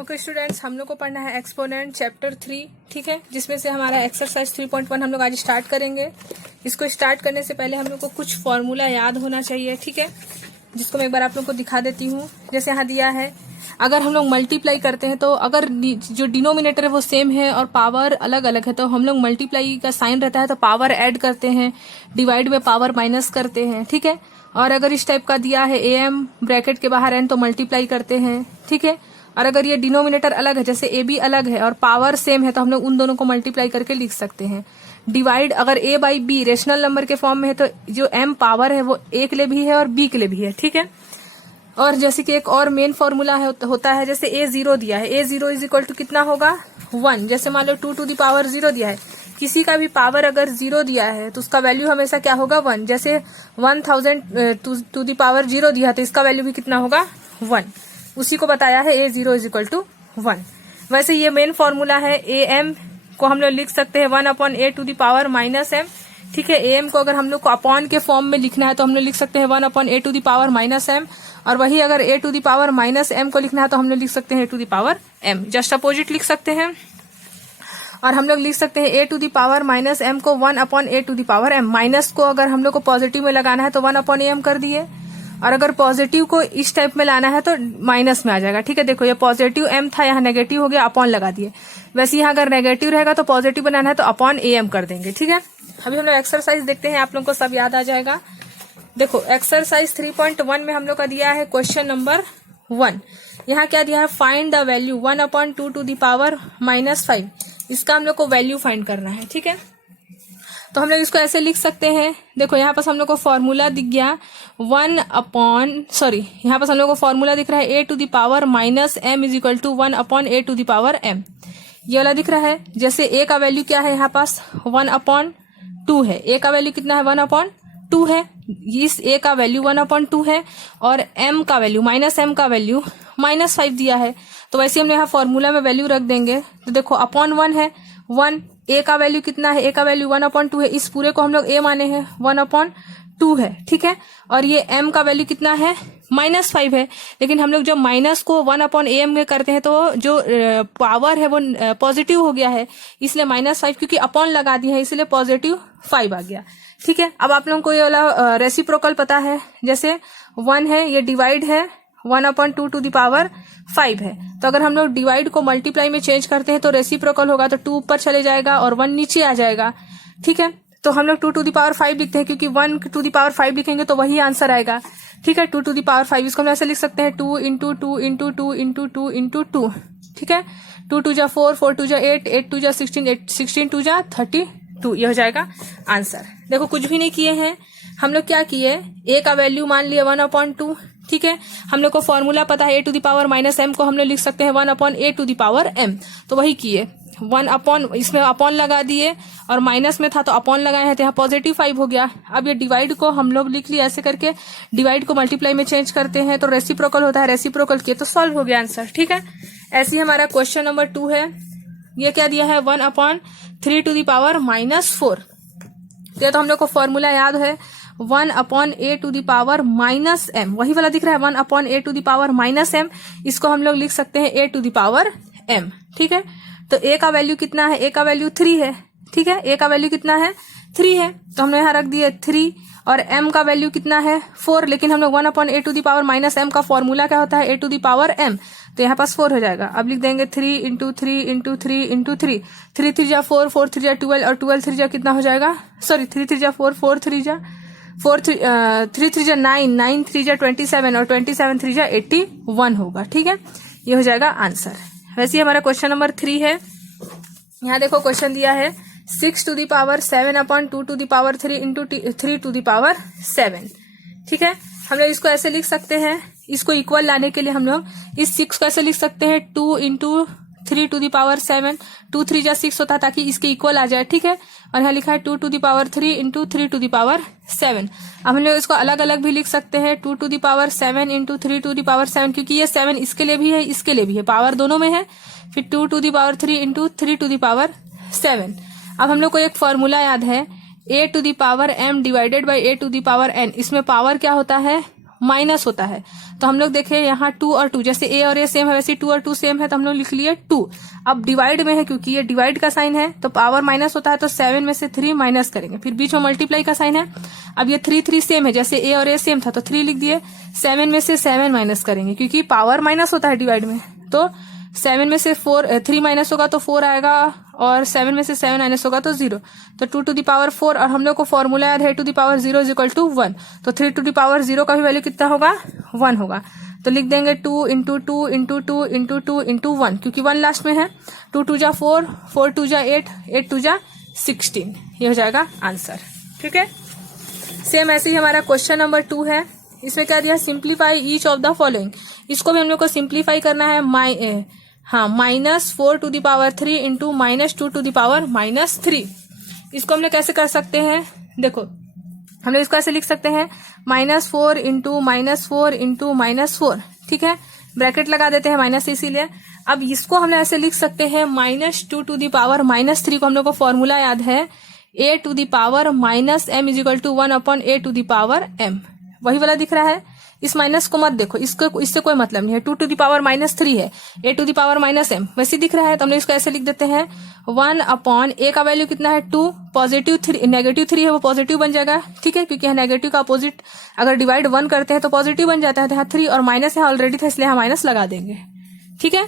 Okay students, हम लोग को पढ़ना है एक्सपोनेंट चैप्टर 3, ठीक है, जिसमें से हमारा एक्सरसाइज 3.1 हम लोग आज स्टार्ट करेंगे। इसको स्टार्ट करने से पहले हम लोग को कुछ फॉर्मूला याद होना चाहिए, ठीक है, जिसको मैं एक बार आप लोग को दिखा देती हूँ। जैसे यहाँ दिया है, अगर हम लोग मल्टीप्लाई करते हैं तो अगर जो डिनोमिनेटर है वो सेम है और पावर अलग अलग है तो हम लोग मल्टीप्लाई का साइन रहता है तो पावर ऐड करते हैं, डिवाइड में पावर माइनस करते हैं, ठीक है। और अगर इस टाइप का दिया है am ब्रैकेट के बाहर n तो मल्टीप्लाई करते हैं, ठीक है। और अगर ये डिनोमिनेटर अलग है, जैसे a b अलग है और पावर सेम है तो हम लोग उन दोनों को मल्टीप्लाई करके लिख सकते हैं। डिवाइड अगर a by b rational number के फॉर्म में है तो जो m पावर है वो a के लिए भी है और b के लिए भी है, ठीक है। और जैसे कि एक और मेन फॉर्मूला होता है, जैसे a जीरो दिया है, a zero is equal to कितना होगा 1। जैसे मान लो 2 टू द पावर 0 दिया है, किसी का भी पावर अगर 0 दिया है तो उसका वैल्यू हमेशा क्या होगा 1। जैसे 1000 टू द पावर 0 दिया है तो इसका वैल्यू भी कितना होगा 1। उसी को बताया है a zero is equal to 1। वैसे ये मेन फॉर्मूला है। am को हम लोग लिख सकते हैं 1 upon a to the power minus m, ठीक है। am को अगर हम लोग को अपॉन के फॉर्म में लिखना है तो हम लोग लिख सकते हैं 1 upon a to the power minus m, और वही अगर a to the power minus m को लिखना है तो हम लोग लिख सकते हैं a to the power m, just opposite लिख सकते हैं। और हम लोग लिख सकते हैं a to the power minus m को 1 upon a to the power m। Minus को अगर हम लोग को पॉजिटिव में लगाना है तो 1 अपॉन am कर दिए, और अगर पॉजिटिव को इस टाइप में लाना है तो माइनस में आ जाएगा, ठीक है। देखो ये पॉजिटिव m था, यहाँ नेगेटिव हो गया, अपॉन लगा दिए। वैसे यहाँ अगर नेगेटिव रहेगा तो पॉजिटिव बनाना है तो अपॉन am कर देंगे, ठीक है। अभी हम लोग एक्सरसाइज देखते हैं, आप लोग को सब याद आ जाएगा। देखो एक्सरसाइज 3.1 में हम लोग का दिया है क्वेश्चन नंबर 1। यहाँ क्या दिया है, find the value 1 upon 2 to the power minus 5। इसका हम लोग को वैल्यू फाइंड करना है, ठीक है। तो हम लोग इसको ऐसे लिख सकते हैं। देखो यहाँ पास हम लोग को फॉर्मूला दिख गया यहाँ पास हम लोग को फॉर्मूला दिख रहा है a to the power minus m is equal to 1 upon a to the power m, ये वाला दिख रहा है। जैसे a का वैल्यू क्या है, यहाँ पास 1 अपॉन 2 है, a का वैल्यू कितना है 1 अपॉन 2 है, इस a का वैल्यू 1 अपॉन 2 है, और m का वैल्यू माइनस m का वैल्यू माइनस 5 दिया है। तो वैसे हम यहाँ फॉर्मूला में वैल्यू रख देंगे। तो देखो अपॉन 1 है, 1 a का वैल्यू कितना है, a का वैल्यू 1 अपॉन 2 है, इस पूरे को हम लोग a माने हैं 1 अपॉन 2 है, ठीक है। और ये m का वैल्यू कितना है माइनस 5 है, लेकिन हम लोग जब माइनस को 1 अपॉन am में करते हैं तो जो पावर है वो पॉजिटिव हो गया है, इसलिए माइनस 5, क्योंकि अपॉन लगा दिया है इसलिए पॉजिटिव 5 आ गया, ठीक है। अब आप लोगों को ये वाला रेसिप्रोकल पता है, जैसे 1 है, ये डिवाइड है 1 अपॉन 2 टू द पावर 5 है, तो अगर हम लोग डिवाइड को मल्टीप्लाई में चेंज करते हैं तो रेसिप्रोकल होगा, तो 2 ऊपर चले जाएगा और 1 नीचे आ जाएगा, ठीक है। तो हम लोग 2 टू द पावर 5 लिखते हैं, क्योंकि 1 टू द पावर 5 लिखेंगे तो वही आंसर आएगा, ठीक है। 2 टू द पावर 5, इसको हम ऐसे लिख सकते हैं 2 इंटू 2 इंटू 2 इंटू 2 इंटू 2, ठीक है। 2 टू जा 4, 4 टू जा 8, 8 टू जा 16, 16 टू जा 32, ये हो जाएगा आंसर। देखो कुछ भी नहीं किए हैं हम लोग, क्या किए, a का वैल्यू मान लिया 1 अपॉन 2, ठीक है। हम लोग को फॉर्मूला पता है a to the power minus m को हम लोग लिख सकते हैं 1 upon a to the power m, तो वही किए 1 अपॉन, इसमें अपॉन लगा दिए और माइनस में था तो अपॉन लगाए हैं तो यहाँ पॉजिटिव 5 हो गया। अब ये डिवाइड को हम लोग लिख लिया, ऐसे करके डिवाइड को मल्टीप्लाई में चेंज करते हैं तो रेसिप्रोकल होता है, रेसिप्रोकल किए तो सॉल्व हो गया आंसर, ठीक है। ऐसे ही हमारा क्वेश्चन नंबर 2 है, ये क्या दिया है 1 upon 3 to the power minus 4। तो हम लोग को फॉर्मूला याद है 1 upon a to the power minus m, वही वाला दिख रहा है 1 upon a to the power minus m, इसको हम लोग लिख सकते हैं a to the power m, ठीक है। तो a का वैल्यू कितना है, a का वैल्यू 3 है, ठीक है, a का वैल्यू कितना है 3 है, तो हमने यहाँ रख दिया 3, और m का वैल्यू कितना है 4, लेकिन हम लोग 1 upon a to the power minus m का फॉर्मूला क्या होता है a to the power m, तो यहाँ पास 4 हो जाएगा। अब लिख देंगे 3 इंटू 3 इंटू 3 इंटू 3, 3 3 जा 4, 4 3 जा 12, और 12 3 जा कितना हो जाएगा, 3 3 जा 4, 4 3 जा 3 3 जा 9, 9 3 जा 27, और 27 3 जा 81 होगा, ठीक है। ये हो जाएगा आंसर। वैसे हमारा क्वेश्चन नंबर 3 है। यहाँ देखो क्वेश्चन दिया है 6 to the power 7 upon 2 to the power 3 into 3 to the power 7, ठीक है। हम लोग इसको ऐसे लिख सकते हैं, इसको इक्वल लाने के लिए हम लोग इस 6 को ऐसे लिख सकते हैं 2 इंटू 3 टू द पावर 7, 2 3 जा 6 होता है ताकि इसके इक्वल आ जाए, ठीक है। और यहाँ लिखा है 2 to the power 3 into 3 to the power 7। अब हम लोग इसको अलग अलग भी लिख सकते हैं 2 to the power 7 into 3 to the power 7, क्योंकि ये 7 इसके लिए भी है इसके लिए भी है, पावर दोनों में है। फिर 2 to the power 3 into 3 to the power 7। अब हम लोग को एक फॉर्मूला याद है a to the power m divided by a to the power n, इसमें पावर क्या होता है माइनस होता है। तो हम लोग देखें यहाँ 2 और 2, जैसे a और a सेम है वैसे 2 और 2 सेम है, तो हम लोग लिख लिए 2। अब डिवाइड में है, क्योंकि ये डिवाइड का साइन है तो पावर माइनस होता है, तो 7 में से 3 माइनस करेंगे। फिर बीच में मल्टीप्लाई का साइन है, अब ये 3 3 सेम है, जैसे a और a सेम था तो 3 लिख दिए। 7 में से 7 माइनस करेंगे, क्योंकि पावर माइनस होता है डिवाइड में, तो 7 में से 3 माइनस होगा तो 4 आएगा, और 7 में से 7 माइनस होगा तो 0, तो 2 टू द पावर 4। और हम लोग को फॉर्मूला याद है 2 to the power 0 is equal to 1, तो 3 टू द पावर 0 का भी वैल्यू कितना होगा, 1 होगा। तो लिख देंगे 2 इंटू 2 इंटू 2 इंटू 2 इंटू 1, क्योंकि 1 लास्ट में है। 2 2 जा 4, 4 2 जा 8, 8 2 जा 16, ये हो जाएगा आंसर। ठीक है, सेम ऐसे ही हमारा क्वेश्चन नंबर 2 है। इसमें क्या दिया, simplify each of the following. इसको भी हम लोग को सिंप्लीफाई करना है। -4 to the power 3 into -2 to the power -3। इसको हम लोग कैसे कर सकते हैं, देखो हम लोग इसको ऐसे लिख सकते हैं, -4 इंटू -4 इंटू -4, ठीक है, ब्रैकेट लगा देते हैं माइनस इसीलिए। अब इसको हम लोग ऐसे लिख सकते हैं, -2 टू द पावर -3 को हम लोग को फॉर्मूला याद है, a to the power -m is equal to 1 upon a to the power m। वही वाला दिख रहा है, इस माइनस को मत देखो, इससे कोई मतलब नहीं है। 2 टू द पावर -3 है, a to the power -m वैसे दिख रहा है, तो हम लोग इसको ऐसे लिख देते हैं 1 अपॉन a का वैल्यू कितना है 2, पॉजिटिव 3, नेगेटिव 3 है वो पॉजिटिव बन जाएगा, ठीक है, क्योंकि नेगेटिव का अपोजिट अगर डिवाइड 1 करते हैं तो पॉजिटिव बन जाता है। तो यहाँ 3 और माइनस यहाँ ऑलरेडी था इसलिए यहाँ माइनस लगा देंगे। ठीक है,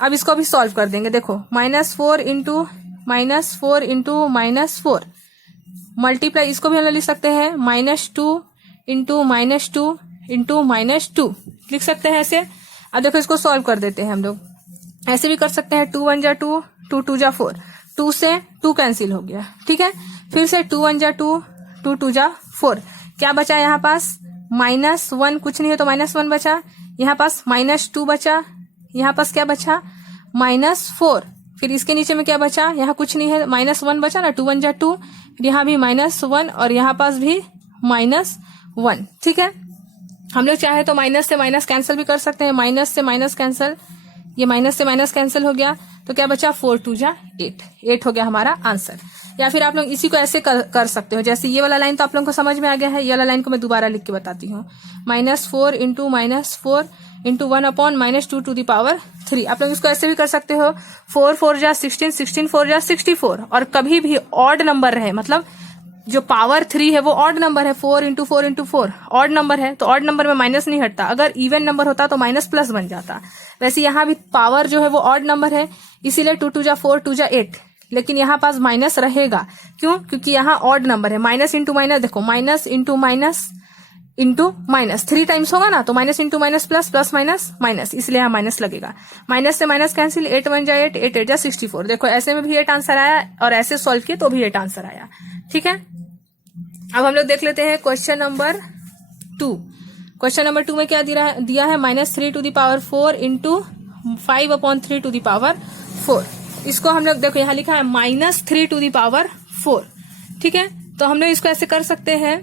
अब इसको अभी सॉल्व कर देंगे। देखो -4 इंटू -4 मल्टीप्लाई, इसको भी हम लिख सकते हैं -2 इंटू -2 इंटू -2 लिख सकते हैं ऐसे। अब देखो इसको सॉल्व कर देते हैं हम लोग, ऐसे भी कर सकते हैं। 2 1 जा 2, 2 2 जा 4, 2 से 2 कैंसिल हो गया, ठीक है। फिर से 2 1 जा 2, 2 2 जा 4, क्या बचा यहाँ पास, -1 कुछ नहीं है तो -1 बचा, यहाँ पास -2 बचा, यहाँ पास क्या बचा -4, फिर इसके नीचे में क्या बचा, यहाँ कुछ नहीं है, -1 बचा ना, 2 1 जा 2, यहाँ भी -1 और यहाँ पास भी -1, ठीक है। हम लोग चाहे तो माइनस से माइनस कैंसिल भी कर सकते हैं, माइनस से माइनस कैंसिल, ये माइनस से माइनस कैंसिल हो गया, तो क्या बचा 4 2 जा 8 हो गया हमारा आंसर। या फिर आप लोग इसी को ऐसे कर सकते हो, जैसे ये वाला लाइन तो आप लोगों को समझ में आ गया है, ये वाला लाइन को मैं दोबारा लिख के बताती हूँ। -4 into -4 into 1 upon -2 to the power 3। आप लोग इसको ऐसे भी कर सकते हो, 4 4 जा 16, 16 4 जा 64, और कभी भी ऑड नंबर रहे, मतलब जो पावर 3 है वो ऑड नंबर है, 4 इंटू 4 इंटू 4 ऑड नंबर है, तो ऑड नंबर में माइनस नहीं हटता। अगर इवन नंबर होता तो माइनस प्लस बन जाता। वैसे यहाँ भी पावर जो है वो ऑड नंबर है, इसीलिए 2 2 जा 4, 2 जा 8, लेकिन यहाँ पास माइनस रहेगा। क्यों, क्योंकि यहाँ ऑड नंबर है। माइनस इंटू माइनस, देखो minus into minus into minus 3 times होगा ना, तो minus into minus plus, plus minus minus, इसलिए यहाँ माइनस लगेगा। माइनस से माइनस कैंसिल, 8 1 जा 8, 8 8 जा 64। देखो ऐसे में भी 8 आंसर आया और ऐसे सॉल्व किए तो भी 8 आंसर आया। ठीक है, अब हम लोग देख लेते हैं क्वेश्चन नंबर 2। क्वेश्चन नंबर 2 में क्या दिया है, -3 to the power 4 into 5 upon 3 to the power 4। इसको हम लोग देखो यहाँ लिखा है -3 टू द पावर 4, ठीक है। तो हम लोग इसको ऐसे कर सकते हैं,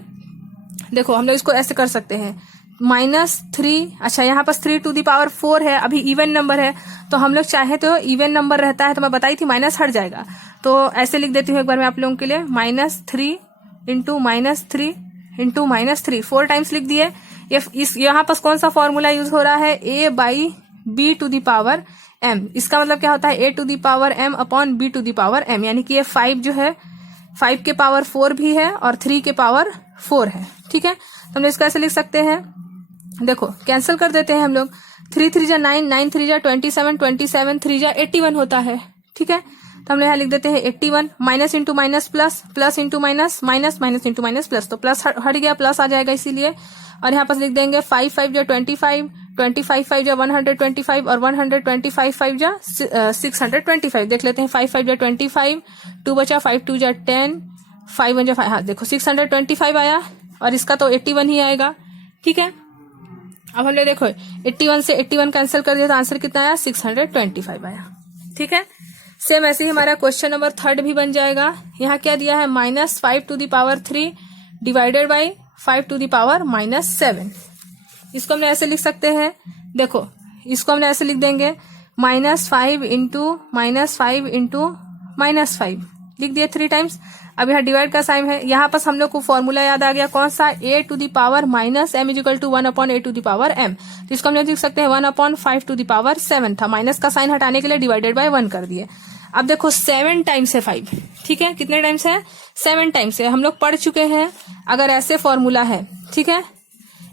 देखो हम लोग इसको ऐसे कर सकते हैं -3, अच्छा यहाँ पास 3 टू द पावर 4 है, अभी इवन नंबर है, तो हम लोग चाहे तो इवन नंबर रहता है तो मैं बताई थी माइनस हट जाएगा, तो ऐसे लिख देती हूँ एक बार मैं आप लोगों के लिए, -3 इंटू -3 इंटू -3, 4 टाइम्स लिख दिए। यहाँ पास कौन सा फॉर्मूला यूज हो रहा है, a/b to the power m। इसका मतलब क्या होता है, a to the power m upon b to the power m, यानी कि ये 5 जो है 5 के पावर 4 भी है और 3 के पावर 4 है, ठीक है। तो हम इसको ऐसे लिख सकते हैं, देखो कैंसिल कर देते हैं हम लोग, 3 3 जा 9, 9 3 जा 27, 27 3 जा 81 होता है, ठीक है। तो हम लोग यहाँ लिख देते हैं 81, minus into minus plus, plus into minus minus, minus into minus plus, तो प्लस हट गया, प्लस आ जाएगा इसीलिए। और यहाँ पास लिख देंगे 5 5 जा 25, 25 5 जा 125 और 125 5 जा 625। देख लेते हैं 5 5 जा 25, 2 बचा, 5 2 जा 10, 5 1 जा 5, हाँ देखो 625 आया और इसका तो 81 ही आएगा, ठीक है। अब हमने देखो 81 से 81 कैंसिल कर दिया तो आंसर कितना आया, 625 आया, ठीक है। सेम ऐसे ही हमारा क्वेश्चन नंबर 3 भी बन जाएगा। यहाँ क्या दिया है, -5 to the power 3 divided by 5 to the power -7। इसको हमने ऐसे लिख सकते हैं, देखो इसको हमने ऐसे लिख देंगे -5 इंटू -5 इंटू -5 लिख दिए 3 टाइम्स। अब यहाँ डिवाइड का साइन है, यहाँ पास हम लोग को फॉर्मूला याद आ गया कौन सा, a to the power minus m is equal to 1 upon a to the power m। तो इसको हम लोग लिख सकते हैं 1 अपॉन 5 टू द पावर 7 था, माइनस का साइन हटाने के लिए डिवाइडेड बाय 1 कर दिए। अब देखो 7 टाइम्स है 5, ठीक है, कितने टाइम्स है, 7 टाइम्स है। हम लोग पढ़ चुके हैं अगर ऐसे फॉर्मूला है, ठीक है,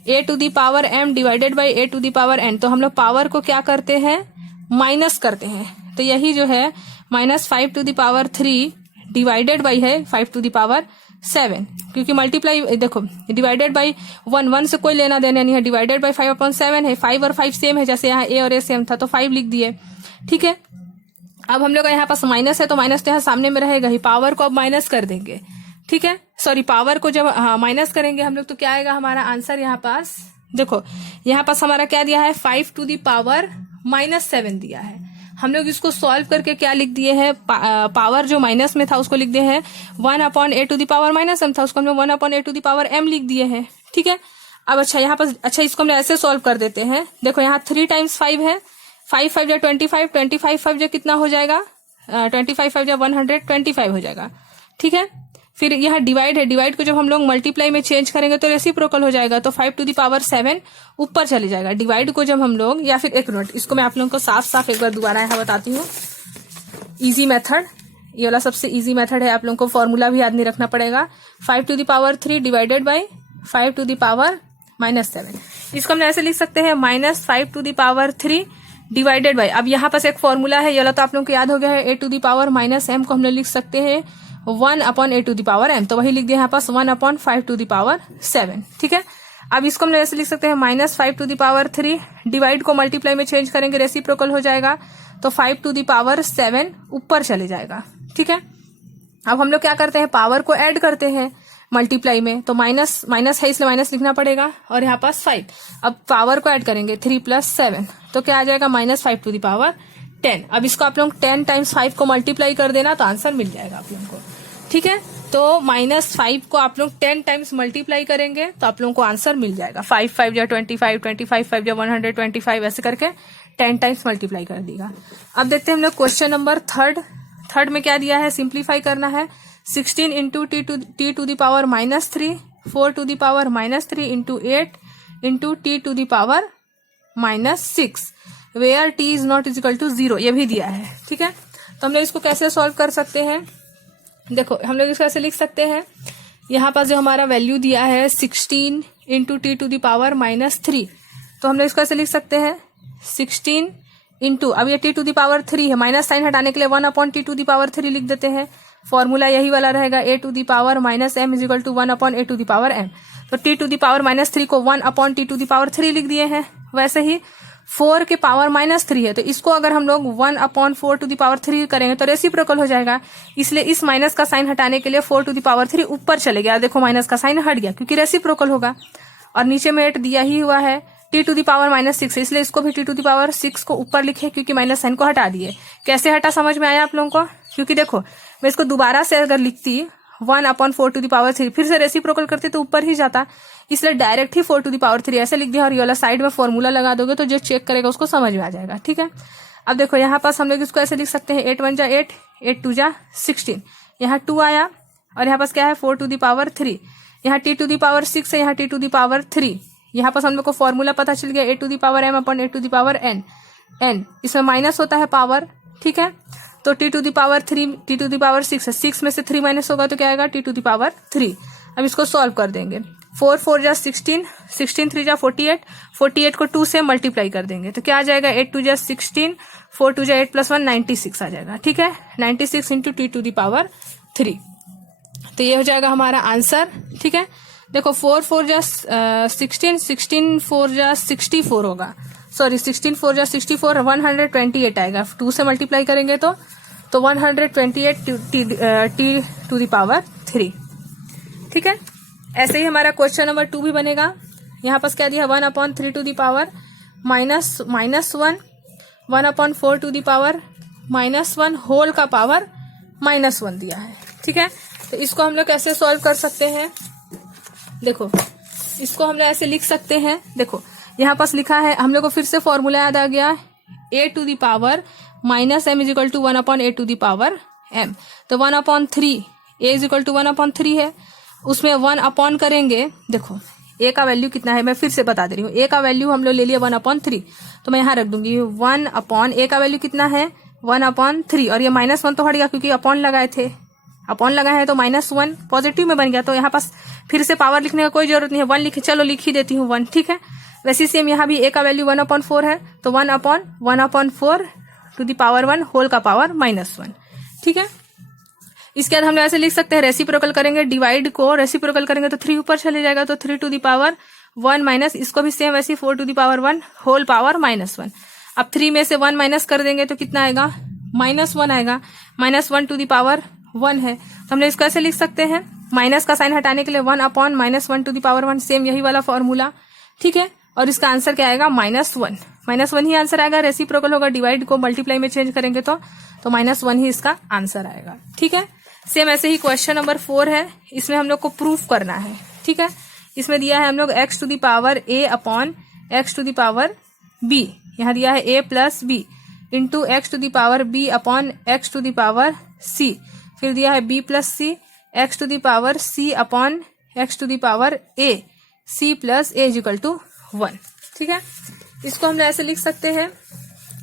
a to the power m divided by a to the power n, तो हम लोग पावर को क्या करते हैं, माइनस करते हैं। तो यही जो है minus 5 to the power 3 divided by है 5 टू द पावर 7, क्योंकि मल्टीप्लाई देखो डिवाइडेड बाई 1 से कोई लेना देना नहीं है, डिवाइडेड बाई 5 अपॉन 7 है, 5 और 5 सेम है, जैसे यहाँ a और a सेम था तो 5 लिख दिए, ठीक है। अब हम लोग का यहाँ पास माइनस है तो माइनस तो यहाँ सामने में रहेगा ही, पावर को अब माइनस कर देंगे, ठीक है, सॉरी पावर को जब माइनस करेंगे हम लोग तो क्या आएगा हमारा आंसर, यहाँ पास देखो यहाँ पास हमारा क्या दिया है, 5 टू द पावर माइनस 7 दिया है। हम लोग इसको सॉल्व करके क्या लिख दिए हैं, पावर जो माइनस में था उसको लिख दिए हैं 1 upon a to the power minus m था, उसको हम लोग 1 upon a to the power m लिख दिए हैं, ठीक है। अब अच्छा यहाँ पर अच्छा इसको हम ऐसे सॉल्व कर देते हैं, देखो यहाँ 3 टाइम्स 5 है, 5 5 जा 25, 25 5 जा कितना हो जाएगा, 25 5 जा 125 हो जाएगा, ठीक है। फिर यहाँ डिवाइड है, डिवाइड को जब हम लोग मल्टीप्लाई में चेंज करेंगे तो रेसिप्रोकल हो जाएगा, तो 5 टू द पावर 7 ऊपर चले जाएगा। डिवाइड को जब हम लोग, या फिर एक मिनट इसको मैं आप लोगों को साफ साफ एक बार दोबारा यहाँ बताती हूँ, इजी मेथड, ये वाला सबसे इजी मेथड है, आप लोगों को फॉर्मूला भी याद नहीं रखना पड़ेगा। 5 to the power 3 divided by 5 to the power minus 7, इसको हम ऐसे लिख सकते हैं minus 5 to the power 3 divided by, अब यहाँ पास एक फॉर्मूला है, ये वाला तो आप लोगों को याद हो गया है, a to the power minus m को हम लोग लिख सकते हैं 1 upon a to the power m, तो वही लिख दिया यहाँ पास 1 अपॉन 5 टू द पावर 7, ठीक है। अब इसको हम लोग ऐसे लिख सकते हैं minus 5 to the power 3, divide को मल्टीप्लाई में चेंज करेंगे रेसिप्रोकल हो जाएगा, तो 5 टू द पावर 7 ऊपर चले जाएगा, ठीक है। अब हम लोग क्या करते हैं, पावर को ऐड करते हैं मल्टीप्लाई में, तो माइनस माइनस है इसलिए माइनस लिखना पड़ेगा, और यहाँ पास 5, अब पावर को ऐड करेंगे 3 प्लस 7, तो क्या आ जाएगा माइनस 5 टू द पावर 10। अब इसको आप लोग 10 टाइम्स 5 को मल्टीप्लाई कर देना तो आंसर मिल जाएगा आप लोगों को, ठीक है। तो माइनस 5 को आप लोग 10 टाइम्स मल्टीप्लाई करेंगे तो आप लोगों को आंसर मिल जाएगा, 5 5 जा 25, 25 5 जा 125, ऐसे करके 10 टाइम्स मल्टीप्लाई कर देगा। अब देखते हैं हम लोग क्वेश्चन नंबर थर्ड में क्या दिया है, सिंप्लीफाई करना है, 16 into T to the power minus 3, 4 to the power minus 3 into 8 into T to the power minus 6, where T is not equal to 0, ये भी दिया है, ठीक है। तो हम लोग इसको कैसे सॉल्व कर सकते हैं, देखो हम लोग इसको ऐसे लिख सकते हैं, यहाँ पास जो हमारा वैल्यू दिया है 16 into T to the power minus 3, तो हम लोग इसको ऐसे लिख सकते हैं 16 इंटू, अब ये टी टू द पावर 3 है, माइनस साइन हटाने के लिए 1 upon T to the power 3 लिख देते हैं, फॉर्मूला यही वाला रहेगा, a to the power minus m is equal to 1 upon a to the power m, तो T to the power minus 3 को 1 upon T to the power 3 लिख दिए हैं। वैसे ही 4 के पावर माइनस 3 है, तो इसको अगर हम लोग 1 अपॉन 4 टू द पावर 3 करेंगे तो रेसिप्रोकल हो जाएगा, इसलिए इस माइनस का साइन हटाने के लिए 4 टू द पावर 3 ऊपर चले गया, देखो माइनस का साइन हट गया क्योंकि रेसिप्रोकल होगा, और नीचे में 8 दिया ही हुआ है, T to the power minus 6 है, इसलिए इसको भी टी टू द पावर 6 को ऊपर लिखे क्योंकि माइनस साइन को हटा दिए। कैसे हटा समझ में आया आप लोगों को, क्योंकि देखो मैं इसको दोबारा से अगर लिखती 1 अपॉन 4 टू द पावर 3 फिर से रेसिप्रोकल करते तो ऊपर ही जाता, इसलिए डायरेक्ट ही 4 टू द पावर 3 ऐसे लिख दिया, और ये वाला साइड में फॉर्मूला लगा दोगे तो जो चेक करेगा उसको समझ में आ जाएगा, ठीक है। अब देखो यहाँ पास हम लोग इसको ऐसे लिख सकते हैं 8 1 जा 8, 8 2 जा 16, यहाँ 2 आया, और यहाँ पास क्या है 4 टू द पावर 3, यहाँ टी टू द पावर 6 है, यहाँ टी टू द पावर 3, यहाँ पास हम लोग को फॉर्मूला पता चल गया a to the power m upon a to the power n, इसमें माइनस होता है पावर, ठीक है। तो T to the power 3 T to the power 6 है, 6 में से 3 माइनस होगा तो क्या आएगा टी टू द पावर 3। अब इसको सॉल्व कर देंगे, 4 4 जा 16, 16 3 जा 48, 48 को 2 से मल्टीप्लाई कर देंगे तो क्या आ जाएगा 8 2 जा 16, 4 2 जा 8 प्लस 1 96 आ जाएगा, ठीक है। 96 into T to the power 3, तो ये हो जाएगा हमारा आंसर, ठीक है। देखो 4 4 जा 16, 16 4 जा 64 होगा, सॉरी 16 4 जा 64, 128 आएगा, 2 से मल्टीप्लाई करेंगे तो 128 टी टू द पावर 3, ठीक है। ऐसे ही हमारा क्वेश्चन नंबर 2 भी बनेगा, यहाँ पास क्या दिया 1 upon 3 to the power minus 1, 1 upon 4 to the power minus 1 whole का पावर माइनस 1 दिया है, ठीक है। तो इसको हम लोग कैसे सॉल्व कर सकते हैं, देखो इसको हम लोग ऐसे लिख सकते हैं, देखो यहाँ पास लिखा है, हम लोग को फिर से फॉर्मूला याद आ गया, a to the power minus m is equal to 1 upon a to the power m, तो 1 upon 3 a is equal to 1/3 है, उसमें 1 अपॉन करेंगे, देखो ए का वैल्यू कितना है, मैं फिर से बता दे रही हूँ, ए का वैल्यू हम लोग ले लिया 1/3, तो मैं यहाँ रख दूंगी 1 अपॉन, ए का वैल्यू कितना है 1/3, और ये -1 तो हट गया क्योंकि अपॉन लगाए थे, अपॉन लगाए हैं तो -1 पॉजिटिव में बन गया, तो यहाँ पास फिर से पावर लिखने का कोई जरूरत नहीं है, 1 लिखे, चलो लिख ही देती हूँ 1, ठीक है। वैसे सेम यहाँ भी ए का वैल्यू 1/4 है, तो 1/1/4 टू द पावर 1 होल का पावर -1, ठीक है। इसके बाद हम लोग ऐसे लिख सकते हैं, रेसिप्रोकल करेंगे, डिवाइड को रेसिप्रोकल करेंगे तो 3 ऊपर चले जाएगा, तो 3 टू द पावर 1 माइनस, इसको भी सेम वैसे 4 to the power 1 whole power -1। अब 3 में से 1 माइनस कर देंगे तो कितना आएगा, -1 आएगा, -1 टू द पावर 1 है, तो हम लोग इसको ऐसे लिख सकते हैं, माइनस का साइन हटाने के लिए 1 upon -1 to the power 1, same यही वाला फॉर्मूला, ठीक है। और इसका आंसर क्या आएगा, -1 ही आंसर आएगा, रेसिप्रोकल होगा, डिवाइड को मल्टीप्लाई में चेंज करेंगे तो -1 ही इसका आंसर आएगा, ठीक है। सेम ऐसे ही क्वेश्चन नंबर 4 है, इसमें हम लोग को प्रूफ करना है, ठीक है। इसमें दिया है हम लोग x to the power a upon x to the power b, यहाँ दिया है a plus b into x to the power b upon x to the power c, फिर दिया है b plus c x to the power c upon x to the power a, c plus a equal to 1, ठीक है। इसको हम लोग ऐसे लिख सकते हैं,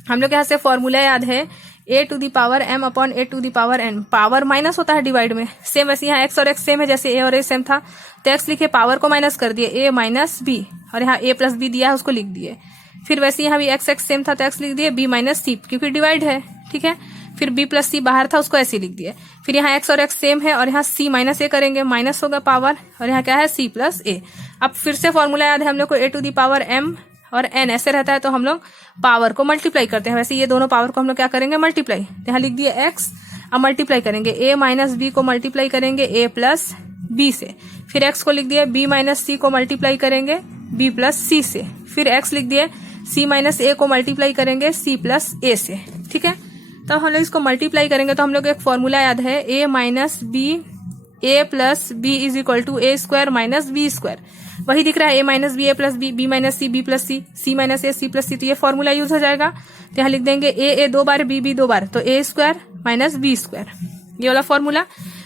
हम लोग यहाँ से फॉर्मूला याद है, a to the power m upon a to the power n, power minus होता है डिवाइड में, सेम वैसे यहाँ x और x सेम है, जैसे a और a सेम था तो x लिखे, पावर को माइनस कर दिए a माइनस b, और यहाँ a प्लस b दिया है उसको लिख दिए, फिर वैसे यहाँ भी x सेम था तो x लिख दिए b माइनस c क्योंकि डिवाइड है, ठीक है। फिर b प्लस c बाहर था उसको ऐसे लिख दिए, फिर यहाँ x और x सेम है और यहाँ c माइनस a करेंगे, माइनस होगा पावर, और यहाँ क्या है c प्लस a। अब फिर से फॉर्मूला याद है हम लोग को, a to the power m और n ऐसे रहता है तो हम लोग पावर को मल्टीप्लाई करते हैं, वैसे ये दोनों पावर को हम लोग क्या करेंगे, मल्टीप्लाई, यहाँ लिख दिए x, अब मल्टीप्लाई करेंगे a माइनस b को मल्टीप्लाई करेंगे a प्लस b से, फिर x को लिख दिए b माइनस c को मल्टीप्लाई करेंगे b प्लस c से, फिर x लिख दिए c माइनस a को मल्टीप्लाई करेंगे c प्लस a से, ठीक है। तो हम लोग इसको मल्टीप्लाई करेंगे तो हम लोग एक फॉर्मूला याद है, a minus b a plus b is equal to a square minus b square, वही दिख रहा है, a minus B, a plus B, b minus C, b plus C, c minus a, c plus C, तो ये formula use हो जाएगा, तो यहाँ लिख देंगे a 2 बार, b 2 बार, तो a square minus b square, ये वाला फॉर्मूला।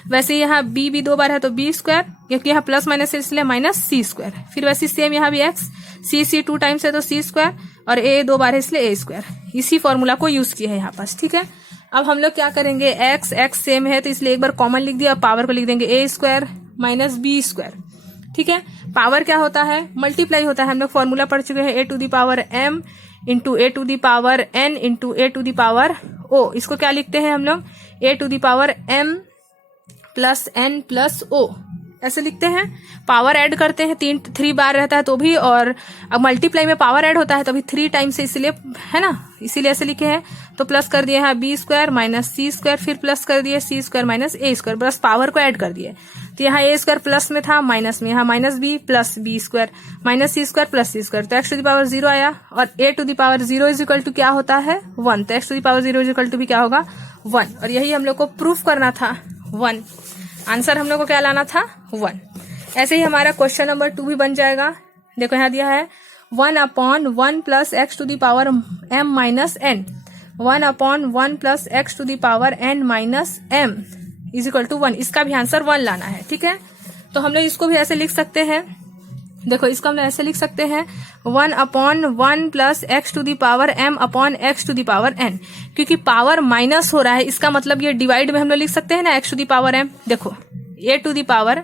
वैसे यहाँ b 2 बार है तो b स्क्वायर, क्योंकि यहाँ प्लस माइनस है इसलिए माइनस c स्क्वायर, फिर वैसे सेम यहाँ भी x, c 2 टाइम्स है तो c स्क्वायर, और a 2 बार है इसलिए a स्क्वायर, इसी फॉर्मूला को यूज किया है यहाँ पास, ठीक है। अब हम लोग क्या करेंगे, x सेम है तो इसलिए एक बार कॉमन लिख दिया, पावर को लिख देंगे a square minus b square, ठीक है। पावर क्या होता है, मल्टीप्लाई होता है, हम लोग फॉर्मूला पढ़ चुके हैं, a to the power m into a to the power n into a to the power o, इसको क्या लिखते हैं हम लोग, a to the power m plus n plus o, ऐसे लिखते हैं। पावर ऐड करते हैं, 3 बार रहता है तो भी, और अब मल्टीप्लाई में पावर ऐड होता है तो अभी 3 टाइम्स से, इसलिए है ना, इसीलिए ऐसे लिखे हैं, तो प्लस कर दिए है b square minus c square, फिर प्लस कर दिए c square minus a square, बस पावर को ऐड कर दिए, तो यहाँ a स्क्वायर प्लस में था, माइनस में, यहाँ minus b plus b square minus c square plus c square, तो x टू दी पावर 0 आया, और a to the power 0 is equal to क्या होता है 1, तो x to the power 0 is equal to भी क्या होगा 1, और यही हम लोग को प्रूफ करना था 1, आंसर हम लोग को क्या लाना था 1। ऐसे ही हमारा क्वेश्चन नंबर 2 भी बन जाएगा, देखो यहाँ दिया है 1 upon 1 plus x to the power m minus n, 1 upon 1 plus x to the power n minus m is equal to 1, इसका भी आंसर 1 लाना है, ठीक है। तो हम लोग इसको भी ऐसे लिख सकते हैं, देखो इसको हम लोग ऐसे लिख सकते हैं 1 upon 1 plus x to the power m upon x to the power n, क्योंकि पावर माइनस हो रहा है, इसका मतलब ये डिवाइड में हम लोग लिख सकते हैं ना, x to the power m, देखो a to the power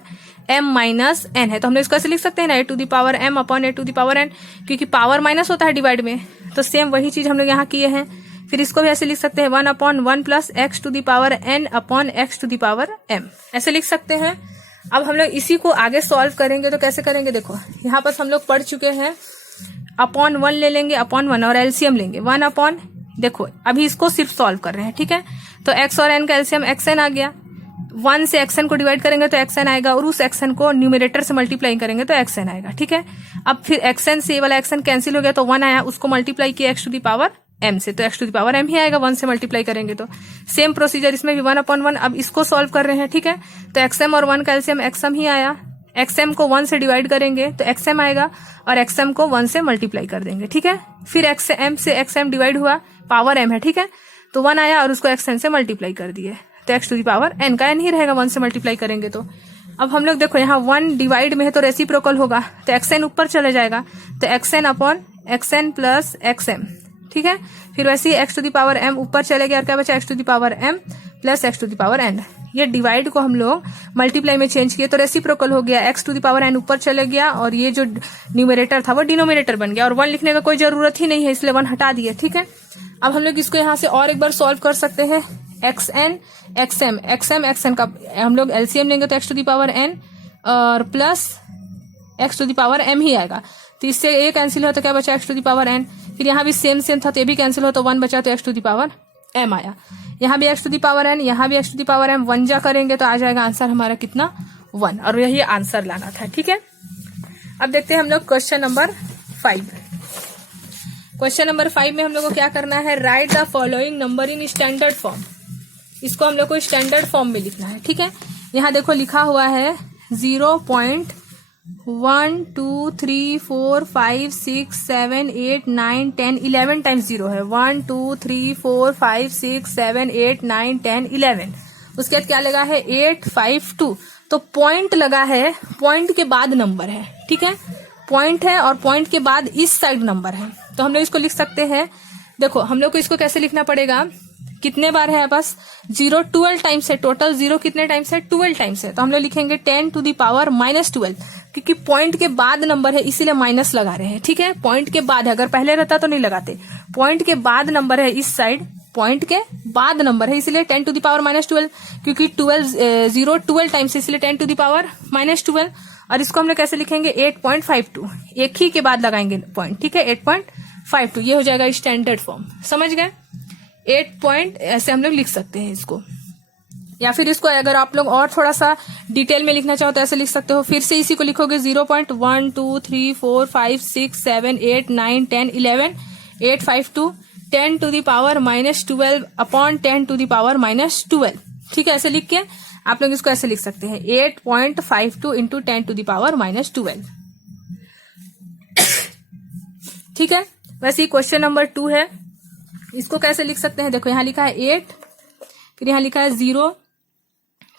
m minus n है तो हम लोग इसको ऐसे लिख सकते हैं ना, a to the power m upon a to the power n, क्योंकि पावर माइनस होता है डिवाइड में, तो सेम वही चीज हम लोग यहाँ किए हैं। फिर इसको भी ऐसे लिख सकते हैं 1 upon 1 plus x to the power n upon x to the power m, ऐसे लिख सकते हैं। अब हम लोग इसी को आगे सॉल्व करेंगे तो कैसे करेंगे, देखो यहाँ पर हम लोग पढ़ चुके हैं, अपॉन 1 ले लेंगे, अपॉन 1 और एलसीएम लेंगे, 1 अपॉन, देखो अभी इसको सिर्फ सॉल्व कर रहे हैं, ठीक है। तो x और n का एलसीएम xn आ गया, 1 से xn को डिवाइड करेंगे तो xn आएगा, और उस xn को न्यूमरेटर से मल्टीप्लाई करेंगे तो xn आएगा, ठीक है। अब फिर xn से ये वाला xn कैंसिल हो गया तो 1 आया, उसको मल्टीप्लाई किया x to the power m से, तो x to the power m ही आएगा, 1 से मल्टीप्लाई करेंगे तो सेम प्रोसीजर इसमें भी 1 अपॉन 1। अब इसको सॉल्व कर रहे हैं, ठीक है, तो xm और 1 का एलसीएम xm ही आया, xm को 1 से डिवाइड करेंगे तो xm आएगा, और xm को 1 से मल्टीप्लाई कर देंगे, ठीक है। फिर xm से xm डिवाइड हुआ, पावर m है, ठीक है, तो 1 आया और उसको xn से मल्टीप्लाई कर दिए, तो x to the power n का एन ही रहेगा 1 से मल्टीप्लाई करेंगे तो। अब हम लोग देखो यहाँ 1 डिवाइड में है तो रेसिप्रोकल होगा, तो एक्स एन ऊपर चले जाएगा, तो X N upon X N plus X M, ठीक है। फिर वैसे ही X to the power M ऊपर चले गया और क्या बचा X to the power M plus x to the power N. ये डिवाइड को हम लोग मल्टीप्लाई में चेंज किए तो रेसिप्रोकल हो गया, x to the power n ऊपर चले गया और ये जो न्यूमरेटर था वो डिनोमिनेटर बन गया और 1 लिखने का कोई जरूरत ही नहीं है इसलिए 1 हटा दिए, ठीक है। अब हम लोग इसको यहाँ से और एक बार सॉल्व कर सकते हैं। X N X M X N का हम लोग एलसीएम लेंगे तो x to the power N और plus x to the power M ही आएगा, तो इससे ए कैंसिल हो तो क्या बचा X to the power N. फिर यहाँ भी सेम था तो ये भी कैंसिल हो तो 1 बचा तो x to the power m आया। यहाँ भी x to the power n, यहाँ भी x to the power m, 1 जा करेंगे तो आ जाएगा आंसर हमारा कितना 1, और यही आंसर लाना था, ठीक है। अब देखते हैं हम लोग क्वेश्चन नंबर 5। क्वेश्चन नंबर 5 में हम लोग को क्या करना है, right the following number in standard form. इसको हम लोग को स्टैंडर्ड फॉर्म में लिखना है, ठीक है। यहाँ देखो लिखा हुआ है 0.1 2 3 4 5 6 7 8 9 10 11 टाइम्स 0 है। 1 2 3 4 5 6 7 8 9 10 11। उसके बाद क्या लगा है 8 5 2, तो पॉइंट लगा है, पॉइंट के बाद नंबर है, ठीक है। पॉइंट है और पॉइंट के बाद इस साइड नंबर है, तो हम लोग इसको लिख सकते हैं। देखो हम लोग को इसको कैसे लिखना पड़ेगा, कितने बार है बस 0 12 टाइम्स है, टोटल 0 कितने टाइम्स है 12 टाइम्स है, तो हम लोग लिखेंगे 10 टू द पावर -12, क्योंकि पॉइंट के बाद नंबर है इसीलिए माइनस लगा रहे हैं, ठीक है। पॉइंट के बाद है, अगर पहले रहता तो नहीं लगाते। पॉइंट के बाद नंबर है इस साइड, पॉइंट के बाद नंबर है इसलिए 10 टू द पावर -12, क्योंकि 0 12 टाइम्स इसलिए 10 टू द पावर -12। और इसको हम लोग कैसे लिखेंगे 8.52, एक ही के बाद लगाएंगे पॉइंट, ठीक है। 8.52 ये हो जाएगा स्टैंडर्ड फॉर्म, समझ गए। 8 पॉइंट ऐसे हम लोग लिख सकते हैं इसको, या फिर इसको अगर आप लोग और थोड़ा सा डिटेल में लिखना चाहो तो ऐसे लिख सकते हो। फिर से इसी को लिखोगे 0.1 2 3 4 5 6 7 8 9 10 11 852 10 to the power -12 upon 10 to the power -12, ठीक है। ऐसे लिख के आप लोग इसको ऐसे लिख सकते हैं 8.52 इंटू 10 टू द पावर -12, ठीक है। वैसे ही क्वेश्चन नंबर 2 है, इसको कैसे लिख सकते हैं, देखो यहाँ लिखा है 8, फिर यहाँ लिखा है 0,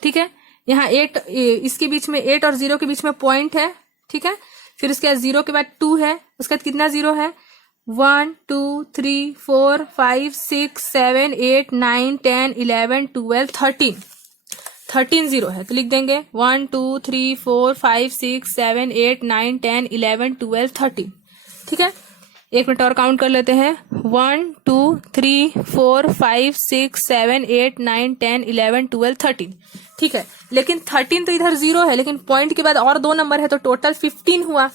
ठीक है। यहाँ 8 इसके बीच में 8 और 0 के बीच में पॉइंट है, ठीक है। फिर उसके बाद 0 के बाद 2 है, उसके बाद कितना 0 है 1 2 3 4 5 6 7 8 9 10 11 12 13 0 है, तो लिख देंगे 1 2 3 4 5 6 7 8 9 10 11 12 13, ठीक है। एक मिनट और काउंट कर लेते हैं 1 2 3 4 5 6 7 8 9 10 11 12 13, ठीक है। लेकिन 13 तो इधर 0 है, लेकिन पॉइंट के बाद और 2 नंबर है तो टोटल 15 हुआ,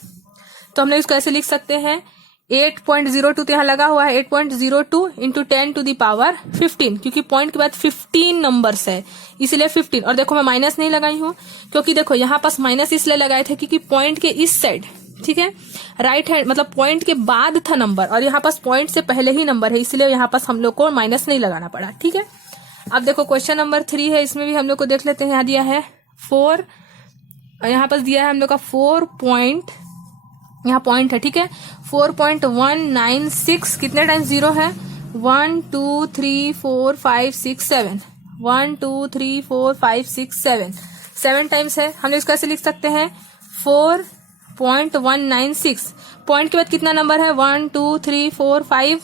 तो हम लोग इसको ऐसे लिख सकते हैं 8.02 तो यहाँ लगा हुआ है 8.02 इंटू 10 टू द पावर 15, क्योंकि पॉइंट के बाद 15 नंबर्स है इसलिए 15। और देखो मैं माइनस नहीं लगाई हूँ, क्योंकि देखो यहाँ पास माइनस इसलिए लगाए थे क्योंकि पॉइंट के इस साइड, ठीक है, राइट हैंड मतलब पॉइंट के बाद था नंबर और यहाँ पास पॉइंट से पहले ही नंबर है, इसलिए यहाँ पास हम लोग को माइनस नहीं लगाना पड़ा, ठीक है। अब देखो क्वेश्चन नंबर 3 है, इसमें भी हम लोग को देख लेते हैं। यहाँ दिया है 4, यहाँ पास दिया है हम लोग का 4 पॉइंट, यहाँ पॉइंट है, ठीक है। 4.196 कितने टाइम्स 0 है 1 2 3 4 5 6 7 1 2 3 4 5 6 7 टाइम्स है। हम लोग इसको ऐसे लिख सकते हैं 4.196, पॉइंट के बाद कितना नंबर है 1 2 3 4 5,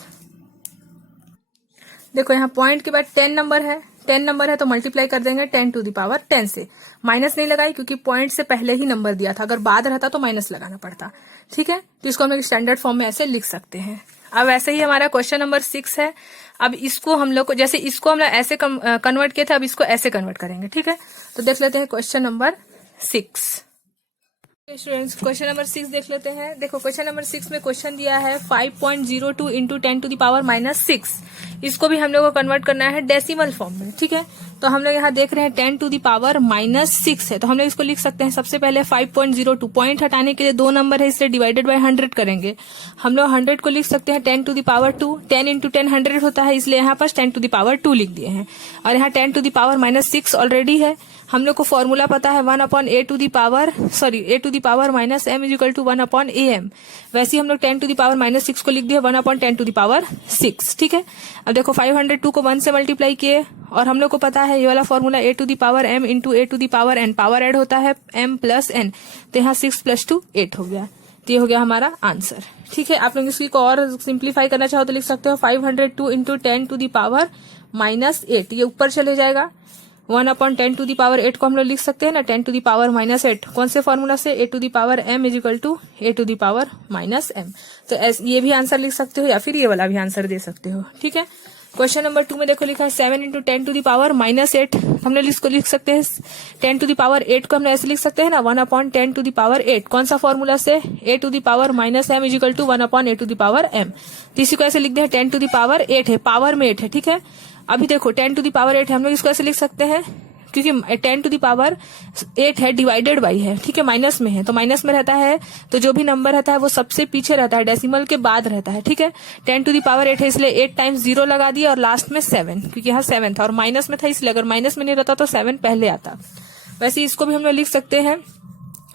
देखो यहाँ पॉइंट के बाद 10 नंबर है, 10 नंबर है तो मल्टीप्लाई कर देंगे 10 टू द पावर 10 से। माइनस नहीं लगाई क्योंकि पॉइंट से पहले ही नंबर दिया था, अगर बाद रहता तो माइनस लगाना पड़ता, ठीक है। तो इसको हम लोग स्टैंडर्ड फॉर्म में ऐसे लिख सकते हैं। अब ऐसे ही हमारा क्वेश्चन नंबर 6 है। अब इसको हम लोग को जैसे इसको हम लोग ऐसे कन्वर्ट किए थे, अब इसको ऐसे कन्वर्ट करेंगे, ठीक है। तो देख लेते हैं question number 6। Students question number 6 देख लेते हैं। देखो क्वेश्चन नंबर 6 में क्वेश्चन दिया है 5.02 इंटू 10 टू द पावर -6, इसको भी हम लोग को कन्वर्ट करना है डेसिमल फॉर्म में, ठीक है। तो हम लोग यहाँ देख रहे हैं 10 टू द पावर -6 है, तो हम लोग इसको लिख सकते हैं सबसे पहले 5.02, पॉइंट हटाने के लिए 2 नंबर है इसलिए डिवाइडेड बाय 100 करेंगे। हम लोग 100 को लिख सकते हैं 10 टू द पावर 2, 10 इंटू 10 100 होता है, इसलिए यहाँ पर 10 टू द पावर 2 लिख दिए हैं। और यहाँ 10 टू द पावर -6 ऑलरेडी है। हम लोग को फॉर्मूला पता है 1 upon a to the power -m is equal to 1 upon am। वैसे ही हम लोग 10 टू द पावर -6 को लिख दिया 1 अपॉन 10 टू द पावर 6, ठीक है। अब देखो 502 को 1 से मल्टीप्लाई किए, और हम लोग को पता है ये वाला formula a to the power m into a to the power n, power add होता है m प्लस n, तो यहाँ 6 + 2 8 हो गया। तो ये हो गया हमारा आंसर। ठीक है, आप लोग इसकी को और सिंप्लीफाई करना चाहो तो लिख सकते हो 502 इंटू 10 टू दी पावर -8, ये ऊपर चले जाएगा। 1/10 टू दी पावर 8 को हम लोग लिख सकते हैं ना 10 टू दी पावर -8, कौन से फॉर्मूला से, a to the power m is equal to a to the power -m। तो ये भी आंसर लिख सकते हो या फिर ये वाला भी आंसर दे सकते हो। ठीक है, क्वेश्चन नंबर 2 में देखो लिखा है 7 इंटू 10 टू दी पावर -8, हम लोग इसको लिख सकते हैं 10 टू दी पावर 8 को हम लोग ऐसे लिख सकते हैं ना 1/10 टू दी पावर 8, कौन सा फॉर्मूला से, a to the power -m is equal to 1/a to the power m। तो इसी को ऐसे लिखते हैं 10 टू दी पावर 8 है, पावर में 8 है। ठीक है, अभी देखो 10 टू दी पावर 8 है, हम लोग इसको ऐसे लिख सकते हैं क्योंकि 10 टू दी पावर 8 है डिवाइडेड बाई है। ठीक है, माइनस में है तो माइनस में रहता है, तो जो भी नंबर रहता है वो सबसे पीछे रहता है, डेसिमल के बाद रहता है। ठीक है, 10 टू दी पावर 8 है इसलिए 8 टाइम्स 0 लगा दिया और लास्ट में 7, क्योंकि यहाँ 7 था और माइनस में था इसलिए, अगर माइनस में नहीं रहता तो 7 पहले आता। वैसे इसको भी हम लोग लिख सकते हैं,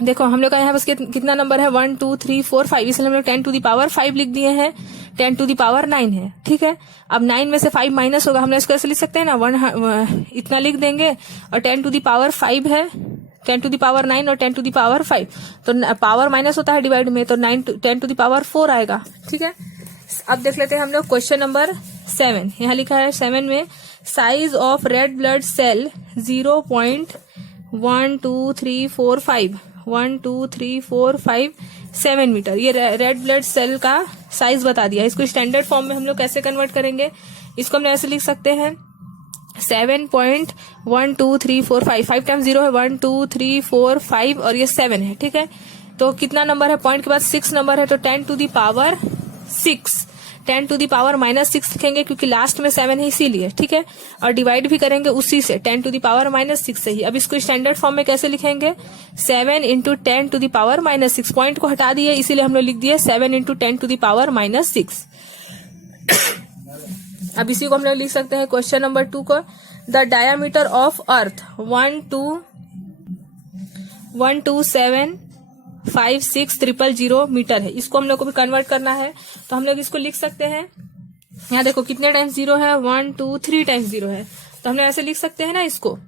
देखो हम लोग का यहाँ बस कितना नंबर है 1 2 3 4 5, इसलिए हम लोग 10 टू दी पावर 5 लिख दिए हैं, 10 टू दी पावर 9 है। ठीक है, अब 9 में से 5 माइनस होगा, हम लोग इसको ऐसे लिख सकते हैं ना 1 इतना लिख देंगे और 10 टू दी पावर 5 है, 10 टू दी पावर 9 और 10 टू दी पावर 5, तो पावर माइनस होता है डिवाइड में, तो 10 टू दी पावर 4 आएगा। ठीक है, अब देख लेते हैं हम लोग क्वेश्चन नंबर 7, यहाँ लिखा है 7 में size of red blood cell 0.12345 metre, ये रेड ब्लड सेल का साइज बता दिया। इसको स्टैंडर्ड फॉर्म में हम लोग कैसे कन्वर्ट करेंगे, इसको हम ऐसे लिख सकते हैं 7.12345, 5 टाइम्स 0 है 1 2 3 4 5 और ये 7 है। ठीक है, तो कितना नंबर है, पॉइंट के बाद 6 नंबर है, तो 10 to the power 6, 10 to the power -6 लिखेंगे क्योंकि लास्ट में 7 है इसीलिए। ठीक है, और डिवाइड भी करेंगे उसी से 10 टू दी पावर -6 से ही। अब इसको स्टैंडर्ड फॉर्म में कैसे लिखेंगे, 7 into 10 to the power -6, point को हटा दिए इसीलिए हम लोग लिख दिए 7 इंटू 10 टू दी पावर -6। अब इसी को हम लोग लिख सकते हैं क्वेश्चन नंबर 2 को, the diameter of earth 1275600 metre है, इसको हम लोग को भी कन्वर्ट करना है, तो हम लोग इसको लिख सकते हैं, यहाँ देखो कितने टाइम्स 0 है 1 2 3 टाइम्स 0 है, तो हम लोग ऐसे लिख सकते हैं ना, इसको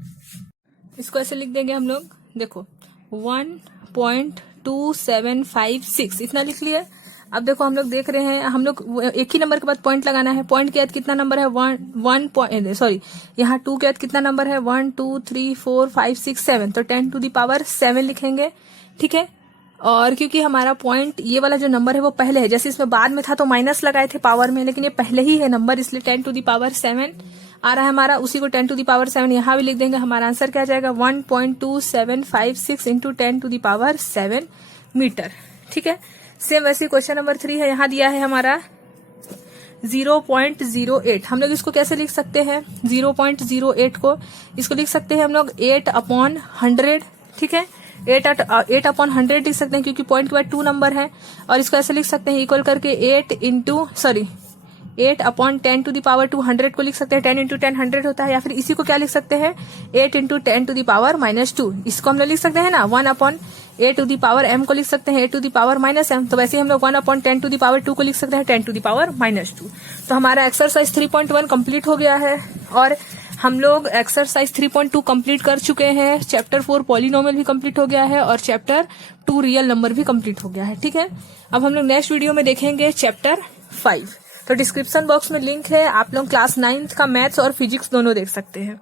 ऐसे लिख देंगे हम लोग, देखो 1.2756 इतना लिख लिया। अब देखो हम लोग देख रहे हैं, हम लोग एक ही नंबर के बाद पॉइंट लगाना है, पॉइंट के बाद कितना नंबर है 1 यहाँ 2 के बाद कितना नंबर है 1 2 3 4 5 6 7, तो 10 टू दी पावर 7 लिखेंगे। ठीक है, और क्योंकि हमारा पॉइंट ये वाला जो नंबर है वो पहले है, जैसे इसमें बाद में था तो माइनस लगाए थे पावर में, लेकिन ये पहले ही है नंबर इसलिए 10 टू दी पावर 7 आ रहा है हमारा, उसी को 10 टू दी पावर 7 यहाँ भी लिख देंगे। हमारा आंसर क्या जाएगा 1.2756 into 10 to the power 7 metre. ठीक है, सेम वैसे क्वेश्चन नंबर 3 है, यहाँ दिया है हमारा 0.08, हम लोग इसको कैसे लिख सकते हैं 0.08 को, इसको लिख सकते हैं हम लोग 8/100। ठीक है, 8/100 लिख सकते हैं क्योंकि पॉइंट के बाद 2 नंबर है, और इसको ऐसे लिख सकते हैं इक्वल करके 8/10 टू दी पावर 200 को लिख सकते हैं, 10 इंटू 10 100 होता है, या फिर इसी को क्या लिख सकते हैं 8 इंटू 10 टू दी पावर -2, इसको हम लोग लिख सकते हैं ना 1/a to the power m को लिख सकते हैं a to the power -m, तो वैसे ही हम लोग 1/10 टू दी पावर 2 को लिख सकते हैं 10 टू दी पावर -2। तो हमारा एक्सरसाइज 3.1 कंप्लीट हो गया है, और हम लोग एक्सरसाइज 3.2 कंप्लीट कर चुके हैं, चैप्टर 4 पॉलिनोमियल भी कंप्लीट हो गया है और चैप्टर 2 रियल नंबर भी कंप्लीट हो गया है। ठीक है, अब हम लोग नेक्स्ट वीडियो में देखेंगे चैप्टर 5, तो डिस्क्रिप्शन बॉक्स में लिंक है, आप लोग क्लास 9th का मैथ्स और फिजिक्स दोनों देख सकते हैं।